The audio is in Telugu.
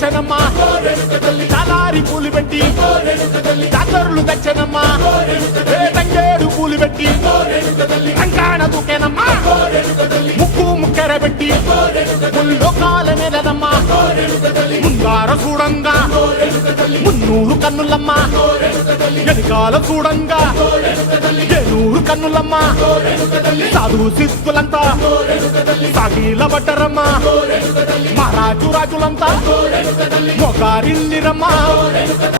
తెచ్చనమ్మా చాలారి పూలు పెట్టి జాతరులు తెచ్చనమ్మా తంగేడు పూలు పెట్టి రంగాణ దూకేనమ్మా ముక్కు ముక్కెర పెట్టి ముల్లోకాల నెలనమ్మా ముందార చూడంగా మున్నూరు కన్నులమ్మా ఎనకాల చూడంగా ఏనూరు కన్నులమ్మా సాధు సిద్ధులంతా సాగిల పడ్డరమ్మా మహారాజు రాజులంతా మొగారిల్లిరమ్మా